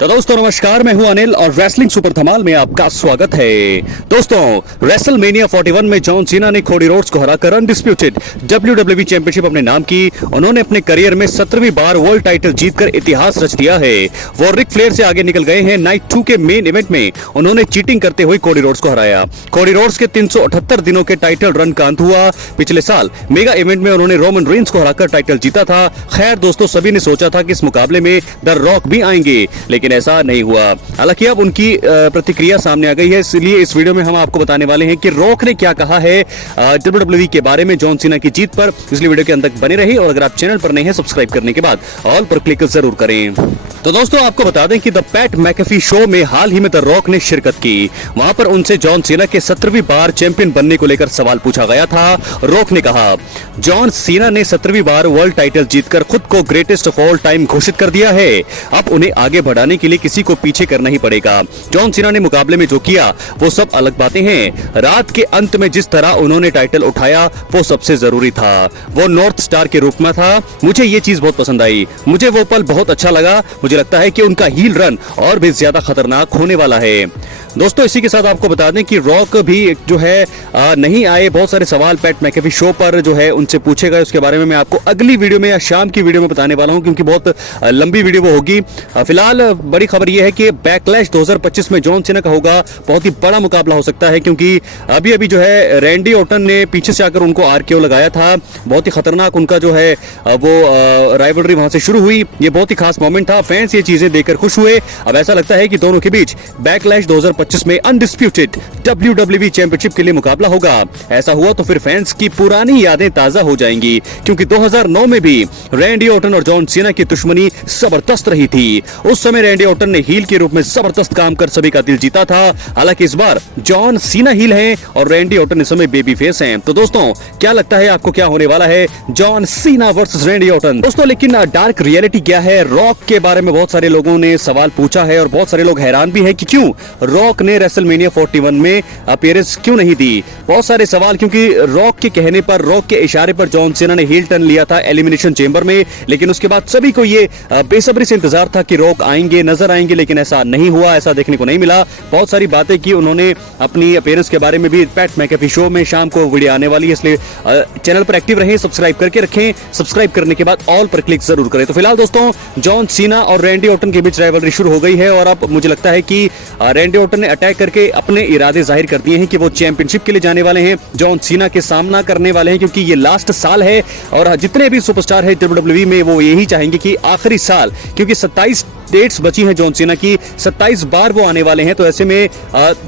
तो दोस्तों नमस्कार, मैं हूं अनिल और रेसलिंग सुपर धमाल में आपका स्वागत है। दोस्तों रेसलमेनिया 41 में जॉन सीना ने कोडी रोड्स को हराकर अनडिस्प्यूटेड WWE चैंपियनशिप अपने नाम की। उन्होंने अपने करियर में 17वीं बार वर्ल्ड टाइटल जीतकर इतिहास रच दिया है। वो रिक फ्लेयर से आगे निकल गए हैं। नाइट 2 के मेन इवेंट में उन्होंने चीटिंग करते हुए कोडी रोड्स को हराया। कोडी रोड्स के 378 दिनों के टाइटल रन का अंत हुआ। पिछले साल मेगा इवेंट में उन्होंने रोमन रेंस को हराकर टाइटल जीता था। खैर दोस्तों, सभी ने सोचा था कि इस मुकाबले में द रॉक भी आएंगे, लेकिन ऐसा नहीं हुआ। हालांकि अब उनकी प्रतिक्रिया सामने आ गई है, इसलिए इस वीडियो में हम आपको बताने वाले हैं कि रॉक ने क्या कहा है WWE के बारे में जॉन सीना की जीत पर। इसलिए वीडियो के अंत तक बने रहिए और अगर आप चैनल पर नए हैं, सब्सक्राइब करने के बाद ऑल पर क्लिक जरूर करें। तो दोस्तों आपको बता दें कि द पैट मैकेफी शो में हाल ही में द रॉक ने शिरकत की। वहां पर उनसे जॉन सीना के 17वीं बार चैंपियन बनने को लेकर सवाल पूछा गया था। रॉक ने कहा, जॉन सीना ने 17वीं बार वर्ल्ड टाइटल जीतकर खुद को ग्रेटेस्ट ऑफ ऑल टाइम घोषित कर दिया है। अब उन्हें आगे बढ़ाने के लिए किसी को पीछे करना ही पड़ेगा। जॉन सीना ने मुकाबले में जो किया वो सब अलग बातें हैं। रात के अंत में जिस तरह उन्होंने टाइटल उठाया वो सबसे जरूरी था। वो नॉर्थ स्टार के रूप में था। मुझे ये चीज बहुत पसंद आई। मुझे वो पल बहुत अच्छा लगा। मुझे लगता है कि उनका हील रन और भी ज्यादा खतरनाक होने वाला है। दोस्तों इसी के साथ आपको बता दें कि रॉक भी जो है नहीं आए। बहुत सारे सवाल पैट मैकेफी शो पर जो है उनसे पूछे गए। उसके बारे में मैं आपको अगली वीडियो में या शाम की वीडियो में बताने वाला हूं, क्योंकि बहुत लंबी वीडियो वो होगी। फिलहाल बड़ी खबर यह है कि बैकलैश 2025 में जॉन सीना का होगा बहुत ही बड़ा मुकाबला हो सकता है, क्योंकि अभी अभी जो है रैंडी ऑर्टन ने पीछे से आकर उनको RKO लगाया था। बहुत ही खतरनाक उनका जो है वो राइवलरी वहां से शुरू हुई। ये बहुत ही खास मोमेंट था। फैंस ये चीजें देखकर खुश हुए। अब ऐसा लगता है कि दोनों के बीच बैकलैश 2025 में अनडिस्प्यूटेड WWE चैंपियनशिप के लिए मुकाबला होगा। ऐसा हुआ तो फिर फैंस की पुरानी यादें ताजा हो जाएंगी, क्योंकि 2009 में भी रैंडी ऑर्टन और जॉन सीना की दुश्मनी जबरदस्त रही थी। उस समय रैंडी ऑर्टन ने हील के रूप में जबरदस्त काम कर सभी का दिल जीता था। हालांकि इस बार जॉन सीना हील हैं और रैंडी ऑर्टन इस समय बेबी फेस हैं। तो दोस्तों क्या लगता है आपको, क्या होने वाला है John Cena versus Randy Orton? दोस्तों लेकिन डार्क रियलिटी क्या है? रॉक के बारे में बहुत सारे लोगों ने सवाल पूछा है और बहुत सारे लोग हैरान भी है कि क्यों रॉक ने रेसलमेनिया 41 में अपीयरेंस क्यों नहीं दी। बहुत सारे सवाल, क्योंकि रॉक के कहने पर, रॉक के इशारे पर जॉन सीना ने हील टर्न लिया था एलिमिनेशन चेंबर में, लेकिन उसके बाद सभी को ये बेसब्री से इंतजार था कि रॉक आएंगे, नजर आएंगे, लेकिन ऐसा नहीं हुआ, ऐसा देखने को नहीं मिला। बहुत सारी बातें की उन्होंने अपनी अपीयरेंस के बारे में भी। पैट मैकेफी शो में शाम को वीडियो आने वाली है, इसलिए चैनल पर एक्टिव रहें, सब्सक्राइब करके रखें। सब्सक्राइब करने के बाद ऑल पर क्लिक जरूर करें। तो फिलहाल दोस्तों जॉन सीना और रैंडी ऑर्टन के बीच राइवलरी शुरू हो गई है और अब मुझे लगता है कि रैंडी ऑर्टन ने अटैक करके अपने इरादे जाहिर कर दिए हैं कि वो चैंपियनशिप के लिए जाने वाले हैं, जॉन सीना के सामना करने वाले हैं, क्योंकि ये लास्ट साल है और जितने भी सुपरस्टार है WWE में वो यही चाहेंगे कि आखिरी साल, क्योंकि 27 डेट्स बची हैं जॉन सीना की, 27 बार वो आने वाले हैं। तो ऐसे में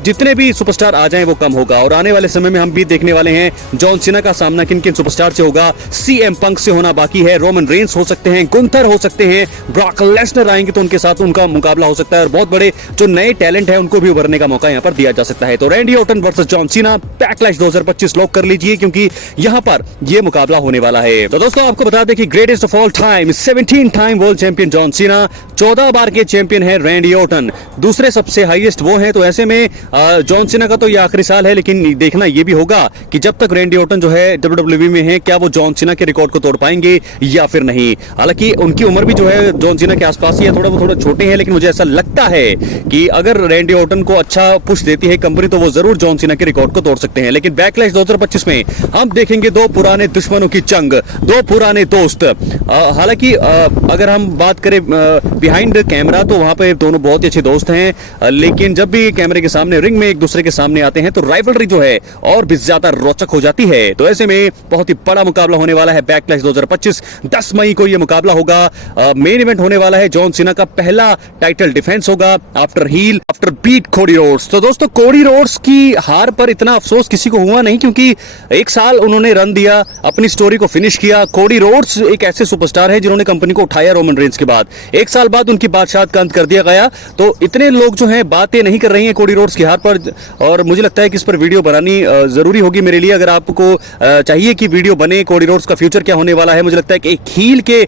जितने भी सुपरस्टार आ जाएं वो कम होगा और आने वाले समय में हम भी देखने वाले हैं जॉन सीना का सामना किन किन सुपरस्टार से होगा। CM पंक से होना बाकी है, रोमन रेंस हो सकते हैं, गुंथर हो सकते हैं, ब्रॉक लेसनर आएंगे तो उनके साथ उनका मुकाबला हो सकता है और बहुत बड़े जो नए टैलेंट है उनको भी उभरने का मौका यहाँ पर दिया जा सकता है। तो Randy Orton versus John Cena backlash 2025 lock कर लीजिए, क्योंकि यहाँ पर ये मुकाबला होने वाला है। तो दोस्तों आपको बता दें कि greatest of all time 17 time world champion John Cena, 14 बार के चैंपियन है रैंडी ऑर्टन, दूसरे सबसे हाईएस्ट वो हैं। तो ऐसे में जॉन सीना का तो ये आखिरी साल है, लेकिन देखना ये भी होगा कि जब तक रैंडी ऑर्टन जो है WWE में है, क्या वो जॉन सीना के रिकॉर्ड को तोड़ पाएंगे या फिर नहीं। हालांकि उनकी उम्र भी जो है जॉन सीना के आसपास ही है, थोड़ा छोटे हैं, लेकिन मुझे ऐसा लगता है कि अगर रैंडी ऑर्टन को अच्छा पुश देती है कंपनी तो वो जरूर जॉन सीना के रिकॉर्ड को तोड़ सकते हैं। लेकिन बैकलैश 2025 में हम देखेंगे दो पुराने दुश्मनों की जंग, दो पुराने दोस्त। हालांकि अगर हम बात करें बिहाइंड कैमरा तो वहां पे दोनों बहुत ही अच्छे दोस्त हैं, लेकिन जब भी कैमरे के सामने रिंग में एक दूसरे के सामने आते हैं तो राइवलरी जो है और भी ज्यादा रोचक हो जाती है। तो ऐसे में बहुत ही बड़ा मुकाबला होने वाला है बैकलैश 2025। 10 मई को यह मुकाबला होगा। मेन इवेंट होने वाला है, जॉन सीना का पहला टाइटल डिफेंस होगा after heel, after beat Cody Rhodes. तो दोस्तों कोडी रोड्स की हार पर इतना अफसोस किसी को हुआ नहीं, क्योंकि एक साल उन्होंने रन दिया, अपनी स्टोरी को फिनिश किया। कोडी रोड्स एक ऐसे सुपरस्टार है जिन्होंने कंपनी को उठाया रोमन रेंस के बाद। एक साल बाद उनकी बादशाह का अंत कर दिया गया। तो इतने लोग जो हैं बातें नहीं कर रही हैं कोडी रोड्स की हार पर, और मुझे लगता है कि इस पर वीडियो बनानी जरूरी होगी मेरे लिए। अगर आपको चाहिए कि वीडियो बने कोडी रोड्स का फ्यूचर क्या होने वाला है, मुझे लगता है कि एक हील के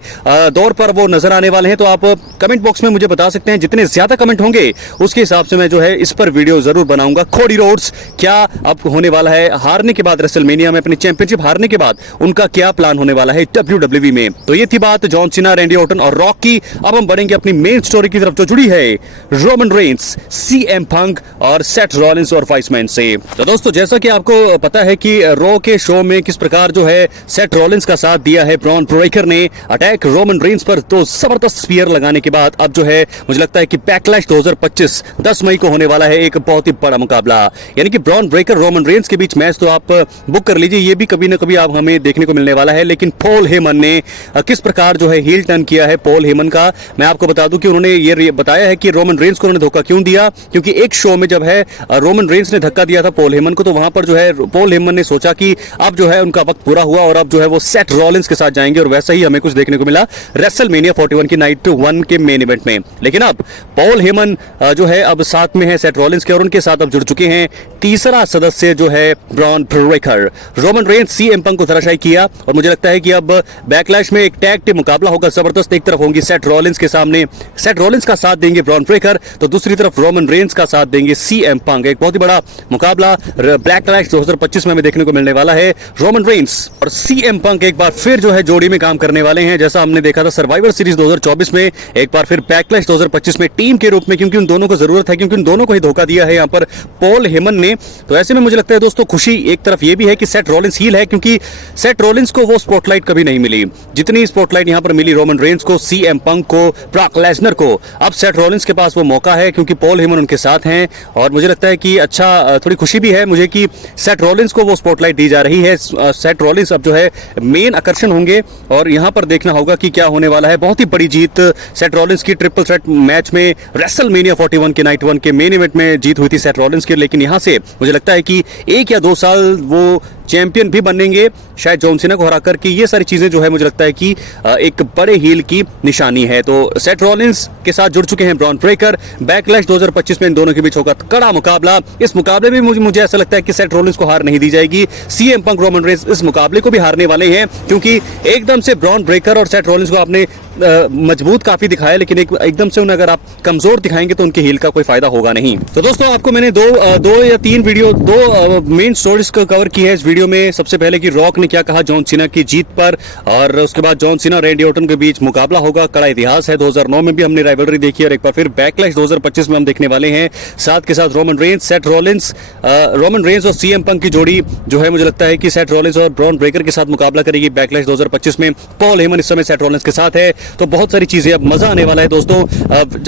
दौर पर वो नजर आने वाले हैं, तो आप कमेंट बॉक्स में मुझे बता सकते हैं। जितने ज्यादा कमेंट होंगे उसके हिसाब से मैं जो है इस पर वीडियो जरूर बनाऊंगा। कोडी रोड्स क्या अब होने वाला है हारने के बाद, रेसलमेनिया में अपनी चैंपियनशिप हारने के बाद उनका क्या प्लान होने वाला है WWE में। तो ये थी बात जॉन सीना, रैंडी ऑर्टन और रॉक की। अब हम बढ़ेंगे अपनी मेन स्टोरी की तरफ जो जुड़ी है रोमन रेंस, सीएम पंक और सेथ रॉलिंस और वाइसमैन से। तो दोस्तों जैसा कि आपको पता है कि रॉ के शो में किस प्रकार जो है सेथ रॉलिंस का साथ दिया है ब्रॉन ब्रेकर ने अटैक रोमन रेंस पर, तो जबरदस्त स्पीयर लगाने के बाद अब जो है मुझे लगता है कि बैकलैश 2025 10 मई को होने वाला है एक बहुत ही बड़ा मुकाबला, यानी कि ब्रॉन ब्रेकर रोमन रेंस के बीच मैच तो आप बुक कर लीजिए, ये भी कभी ना कभी आप हमें देखने को मिलने वाला है। लेकिन पॉल हेमन ने किस प्रकार जो है हील टर्न किया है पॉल हेमन का, मैं आपको बता दूं कि उन्होंने ये बताया है कि रोमन रेंस को उन्होंने धोखा क्यों दिया, क्योंकि एक शो में जब है रोमन रेंस ने धक्का दिया था पॉल हेमन को, तो वहां पर जो है पॉल हेमन ने सोचा कि अब जो है उनका वक्त पूरा हुआ और अब जो है वो सेथ रॉलिंस के साथ जाएंगे, और वैसा ही हमें कुछ देखने को मिला रेसलमेनिया 41 की नाइट 1 के मेन इवेंट में। लेकिन अब पॉल हेमन जो है अब साथ में है सेथ रॉलिंस के, और उनके साथ अब जुड़ चुके हैं तीसरा सदस्य जो है Bron Breakker. Roman Reigns CM Punk को धराशायी किया, और मुझे लगता है कि अब बैकलैश में एक टैग टीम मुकाबला होगा जबरदस्त। एक तरफ होंगी सेथ रॉलिंस के सामने, सेथ रॉलिंस का साथ देंगे ब्रॉन ब्रेकर, तो दूसरी तरफ रोमन रेंस का साथ देंगे सीएम पंक। एक बहुत ही बड़ा मुकाबला बैकलैश 2025 में हमें देखने को मिलने वाला है। रोमन रेंस और सीएम पंक एक बार फिर जो है जोड़ी में काम करने वाले हैं, जैसा हमने देखा था सर्वाइवर सीरीज 2024 में, एक बार फिर बैकलैश 2025 में टीम के रूप में, क्योंकि उन दोनों को जरूरत है, क्योंकि उन दोनों को ही धोखा दिया है यहाँ पर पॉल हेमन ने। तो ऐसे में मुझे लगता है दोस्तों खुशी एक तरफ ये भी है कि सेथ रॉलिंस हील है, क्योंकि सेथ रॉलिंस को वो स्पॉटलाइट कभी नहीं मिली जितनी स्पॉटलाइट यहाँ पर मिली रोमन रेंस को, सीएम पंक को, ब्रॉक लेसनर को। अब सेथ रॉलिंस के पास वो मौका है क्योंकि पॉल हेमन उनके साथ हैं, और मुझे लगता है कि अच्छा थोड़ी खुशी भी है मुझे कि सेथ रॉलिंस को वो स्पॉटलाइट दी जा रही है। सेथ रॉलिंस अब जो है मेन आकर्षण होंगे, और यहाँ पर देखना होगा कि क्या होने वाला है। बहुत ही बड़ी जीत सेथ रॉलिंस की ट्रिपल थ्रेट मैच में रेसलमेनिया 41 के नाइट 1 के मेन इवेंट में जीत हुई थी सेथ रॉलिंस की, लेकिन यहाँ से मुझे लगता है कि 1 या 2 साल वो चैंपियन भी बनेंगे शायद जॉन सीना को हराकर के। ये सारी चीजें जो है मुझे लगता है कि एक बड़े हील की निशानी है। तो सेथ रॉलिंस के साथ जुड़ चुके हैं ब्रॉन ब्रेकर। बैकलैश 2025 में इन दोनों के बीच होगा कड़ा मुकाबला। इस मुकाबले में मुझे ऐसा लगता है कि सेथ रॉलिंस को हार नहीं दी जाएगी। सीएम पंक रोमन रेंस इस मुकाबले को भी हारने वाले हैं, क्योंकि एकदम से ब्रॉन ब्रेकर और सेथ रॉलिंस को आपने मजबूत काफी दिखाया, लेकिन एकदम से उन्हें अगर आप कमजोर दिखाएंगे तो उनके हील का कोई फायदा होगा नहीं। तो दोस्तों आपको मैंने दो या तीन वीडियो, दो मेन स्टोरीज को कवर की है इस वीडियो में। सबसे पहले कि रॉक ने क्या कहा जॉन सीना की जीत पर, और उसके बाद जॉन सीना और रैंडी ऑर्टन के बीच मुकाबला होगा, कड़ा इतिहास है। 2009 में भी हमने राइवलरी देखी, और एक बार फिर बैकलैश 2025 में हम देखने वाले हैं। साथ के साथ Roman Reigns, Seth Rollins, Roman Reigns और सीएम पंक की जोड़ी जो है मुझे लगता है कि सेथ रॉलिंस और ब्रॉन ब्रेकर के साथ मुकाबला करेगी बैकलैश 2025 में। पॉल हेमन इस समय सेथ रॉलिंस के साथ है, तो बहुत सारी चीजें, अब मजा आने वाला है दोस्तों।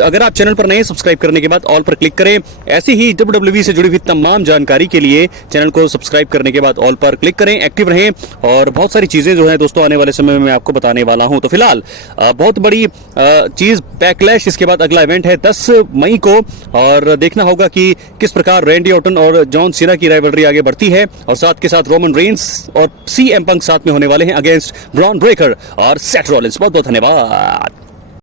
अगर आप चैनल पर नए, सब्सक्राइब करने के बाद ऑल पर क्लिक करें। ऐसी ही WWE से जुड़ी हुई तमाम जानकारी के लिए चैनल को सब्सक्राइब करने के बाद ऑल पर क्लिक करें, एक्टिव रहें, और बहुत सारी चीजें जो है दोस्तों आने वाले समय में मैं आपको बताने वाला हूं। तो फिलहाल बहुत बड़ी चीज बैकलैश, इसके बाद अगला इवेंट है 10 मई को, और देखना होगा कि किस प्रकार रैंडी ऑर्टन और जॉन सीना की राइवलरी आगे बढ़ती है, और साथ के साथ रोमन रेंस और सीएम पंक साथ में होने वाले हैं अगेंस्ट ब्रॉन ब्रेकर और सेथ रॉलिंस। बहुत बहुत धन्यवाद।